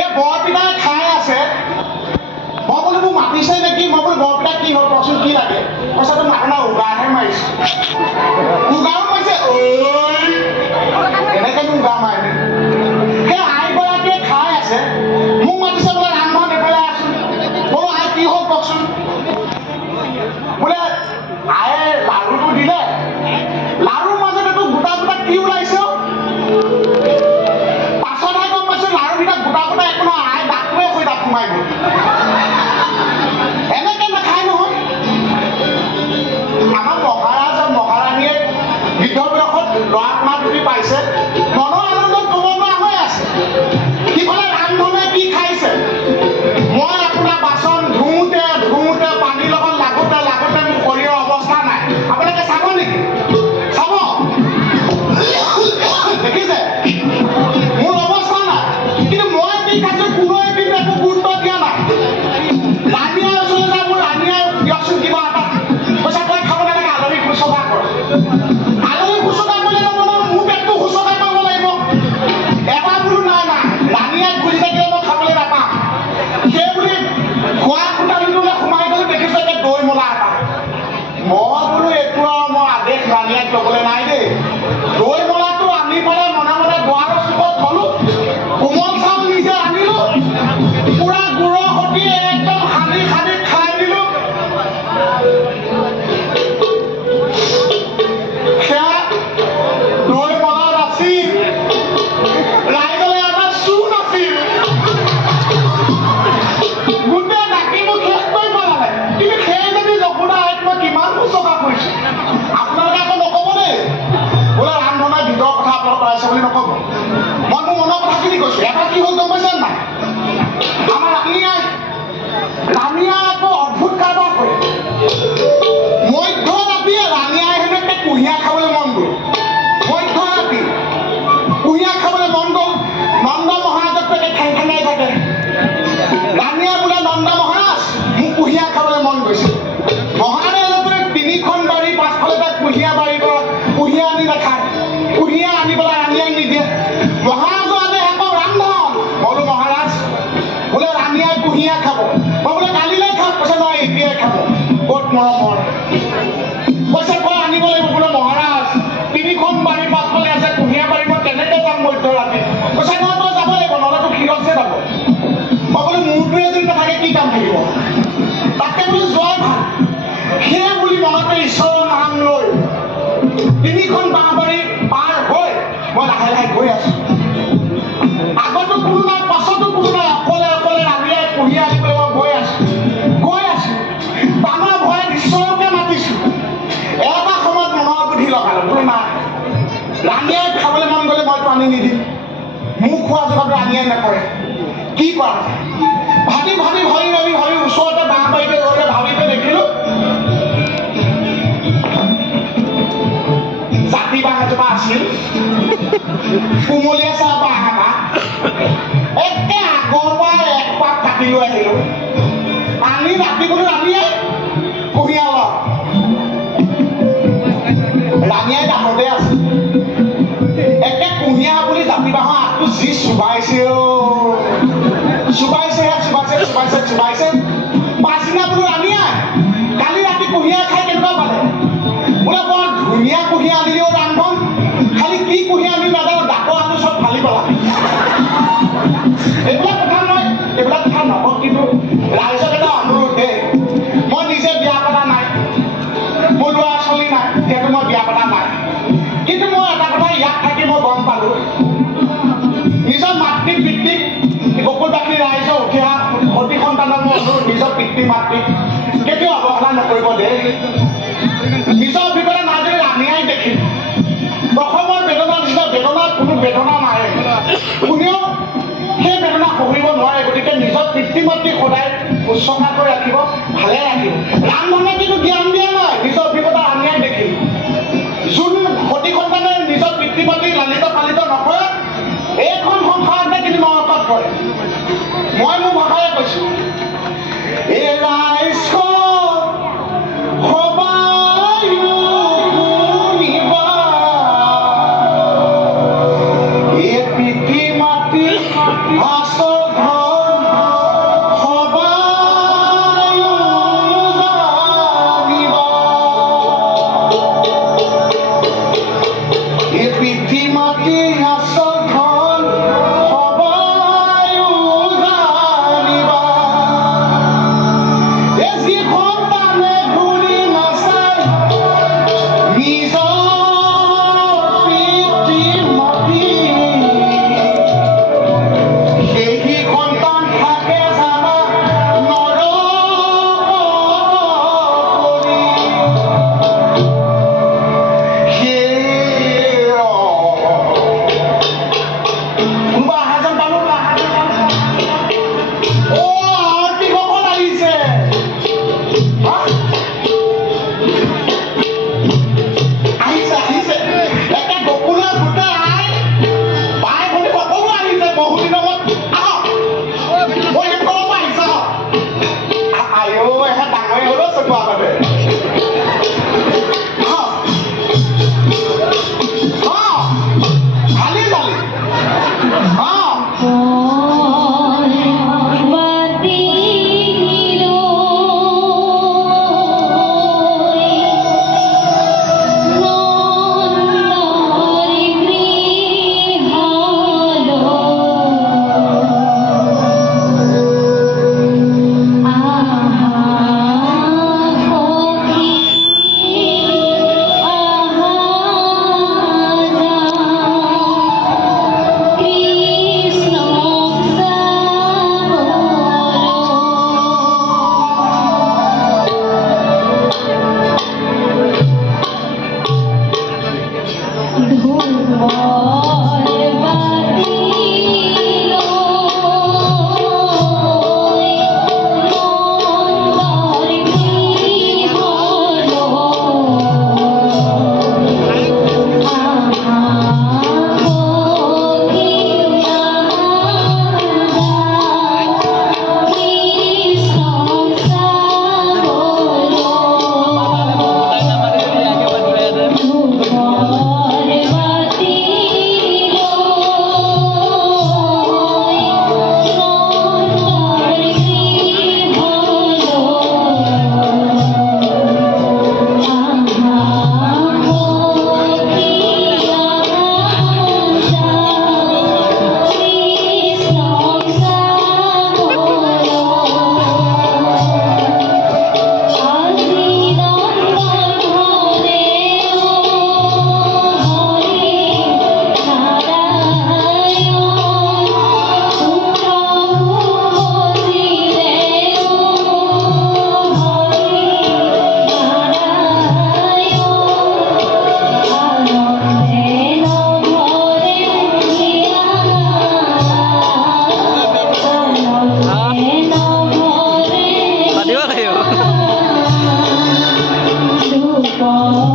এই বৰপিতাই খাই আছে, মই বোলো মোক মাতিছে নেকি, মই বোলো বৰপিতা কি হ'ল কচোন কি লাগে, পইচাটো মাথা উগাৰহে মাৰিছে, উগাৰো মাৰিছে, এনেকেনো উগাৰ মাৰিলে। সেই আইগৰাকীয়ে খাই আছে, মোক মাতিছে বোলে ৰান্ধন এফালে আছো, বোলো আই কি হ'ল কওকচোন, বোলে আয়ে লাড়ুটো দিলে, লাড়ুৰ মাজতেতো গোটা গোটা কি ওলাইছে, পাছতহে গম পাইছো লাড়ু ভিতৰত গোটা গোটা একো নহয়, আই দাঁতটোৱে হৈ তাত সোমাই গ'ল। এনেকে নাখায় নহয়। আমাৰ মহাৰাজ আৰু মহাৰাণীয়ে বৃদ্ধ বয়সত ল'ৰাক মাত ধৰি পাইছে, মনৰ আনন্দত ক'ব নোৱাৰা হৈ আছে। সিফালে ৰান্ধনে কি খাইছে, মই আপোনাৰ বাচন ধুওঁতে ধুওঁতে পানীৰ লগত লাগোতে লাগোতে মোৰ শৰীৰৰ অৱস্থা নাই। আপোনালোকে চাব নেকি? চাব, দেখিছে মোৰ অৱস্থা নাই, কিন্তু মই কি খাইছো কোনোৱে কিন্তু একো গুৰুত্ব দিয়া নাই। ৰাণীয়ে ওচৰলৈ যাওঁ, মোৰ ৰাণীয়ে দিয়কচোন কিবা এটা পইচা তই খাব নালাগে, আলহী শুশ্ৰূষা কৰ। আলহী শুশ্ৰূষা কৰিলে তাৰমানে মোৰ পেটটো শুশ্ৰূষা কৰিব লাগিব। এবাৰ বোলো নাই নাই, ৰাণীয়ে খুজি থাকিলে মই খাবলৈ নাপাম, সেই বুলি খোৱা খোটালিটোলৈ সোমাই গ'লো, দেখিছো এতিয়া দৈ মলা এটা। মই বোলো এইটো আৰু মই আদেশ ৰাণীয়ে ল'বলৈ নাই দেই। দৈ মলাটো আনি পেলাই মনে মনে দুৱাৰৰ চুকত থলো, কোমল চাউল নিজে আনিলো, পুৰা গুড়ৰ সৈতে একদম সানি সানি খাই দিলো। সেয়া দৈ মলা নাছিল, ৰাইজলে আমাৰ চু নাছিল, গোটেই ডাকি মোক শেষ কৰি পেলালে। কিন্তু সেই যদি নশুনা মই কিমান শুশ্ৰূষা কৰিছো। আপোনালোকে আকৌ নক'ব দেই, বোলে ৰান্ধনাই ভিতৰৰ কথা আপোনালোক কৰাইছে বুলি নক'ব। মই মোৰ মনৰ কথাখিনি কৈছো। এবাৰ কি হ'ল গম পাইছে নাই, আমাৰ ৰাণীয়ে আকৌ অদ্ভুত কাৰবাৰ কৰে। মধ্যৰাতিয়ে ৰাণীয়ে হেনো একটা কুঁহিয়াৰ খাবলৈ মন গ'ল। মধ্যৰাতি কুঁহিয়াৰ খাবলৈ মন গ'ল, নন্দ মহাৰাজক ঠেং ঠেঙাই থাকে। ৰাণীয়ে বোলে নন্দ মহাৰাজ মোক কুঁহিয়াৰ খাবলৈ মন গৈছে। মহাৰাজে তিনিখন বাৰী পাছফালে তাক কুঁহিয়াৰ বাৰীৰ পৰা কুঁহিয়াৰ আনি নাখায়, কুঁহিয়াৰ আনি পেলাই ৰাণীয়ে নিদিয়ে। মহাৰাজৰ আদেশ আকৌ ৰান্ধন। মই বোলো মহাৰাজ বোলে ৰাণীয়ে কুঁহিয়াৰ খাব, মই বোলে কালিলৈ খাম, কৈছে নহয় এতিয়াই খাব। ক'ত মৰমৰ কৈছে কয় আনিব লাগিব। বোলে মহাৰাজ তিনিখন বাৰী পাছফালে আছে কুঁহিয়াৰ বাৰী, মই কেনেকে যাম মধ্যৰাতি। কৈছে নহয় তই যাব লাগিব, নহ'লেতো ক্ষীৰচে যাব। মই বোলো মোৰটোৱে যদি নাথাকে কি কাম থাকিব, তাকে বোলো যোৱাই ভাল। সেয়ে বুলি মনতে ঈশ্বৰৰ নাম লৈ তিনিখন বাঁহবাৰী পাৰ হৈ মই লাহে লাহে গৈ আছো। আগতো কোনো নাই, পাছতো কোনো নাই, অকলে অকলে ৰাণীয়ে কুঁহিয়াৰ আনি পেলাই মই গৈ আছো। ডাঙৰ ভয়ে ঈশ্বৰকে মাতিছো। এটা সময়ত মনৰ বুদ্ধি লগালো, বোলো নাই ৰাণীয়ে খাবলৈ মন গ'লে মইতো আনি নিদিম, মোক খোৱা যোগাটো ৰাণীয়ে নকৰে, কি কৰা যায়। ভাবি ভাবি ভাবি ওচৰতে বাঁহবাৰীতে গৈ ভাবিতে দেখিলো জাতি বাঁহ এজোপা আছিল, কুমলীয়া চাহ বাঁহ এটা, একে আগৰ পৰা এক পাত কাটি লৈ আহিলো, আনি ৰাতি বোলো ৰাণীয়ে কুঁহিয়াৰ লওক। ৰাণীয়ে কাষতে আছে, একে কুঁহিয়াৰ বুলি জাতি বাঁহৰ আগটো যি চুবাইছে, চুবাইছে। পাছদিনা বোলো ৰাণীয়ে কালি ৰাতি কুঁহিয়াৰ খাই কেনেকুৱা পালে? বোলে বৰ ধুনীয়া কুঁহিয়াৰ আনিলেও ৰান্ধন, খালি কি কুঁহিয়াৰ আনি নাজানো, ডাকৰ আনি চব ফালি পেলালে। এইবিলাক কথা নকওঁ, কিন্তু ৰাইজক এটা অনুৰোধ দেই, মই নিজে বিয়া পতা নাই, মোৰ ল'ৰা ছোৱালী নাই, যিহেতু মই বিয়া পতা নাই, কিন্তু মই এটা কথা ইয়াত থাকি মই গম পালো, নিজৰ মাতৃ পিতৃক বকুলবাসী ৰাইজৰ উঠি অহা সতী সন্তানক মই অনুৰোধ, নিজৰ পিতৃ মাতৃক কেতিয়াও অৱহেলা নকৰিব দেই। নিজৰ অভিজ্ঞতা নাই যদি ৰাণীয়াই দেখিম, অসমৰ বেদনা নিচিনা বেদনাৰ কোনো বেদনা নাই, কোনেও সেই বেদনা সহিব নোৱাৰে। গতিকে নিজৰ পিতৃ মাতৃক সদায় শুশ্ৰূষা কৰি ৰাখিব, ভালে ৰাখিব। ৰামধনে কিন্তু জ্ঞান দিয়া নাই, নিজৰ অভিজ্ঞতা ৰাণীয়াই দেখিম। যোন সতী সন্তানে নিজৰ পিতৃ মাতৃক লালিত পালিত নকৰে, এইখন সংসাৰতে কিন্তু নৰকত পৰে। মই মোৰ ভাষাৰে কৈছো, এই ৰাইজখন সবাই শুনিবা, এই পিতৃ মাতৃ আচল อง